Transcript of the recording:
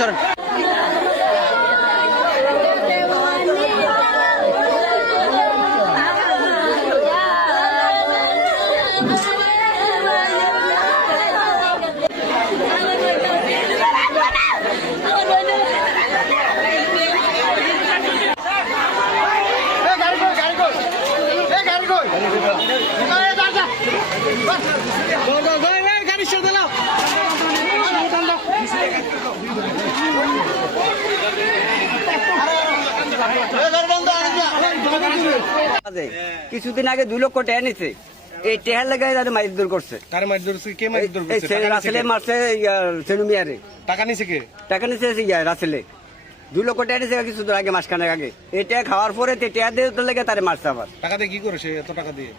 সরেন কিছুদিন আগে 2 লক্ষ টাকা নিছে। এই টেহার লাগাই মারধর করছে। রাসেলে মারছে সেনুমিয়ারে। টাকা নিছে রাসেলে 2 লক্ষ টাকা নিছে কিছুদিন আগে, মাসখানেক আগে। এটা খাওয়ার পরে টেহা দিয়ে লেগে তারে মারছে। আবার টাকা দিয়ে কি করে সে এত টাকা দিয়ে?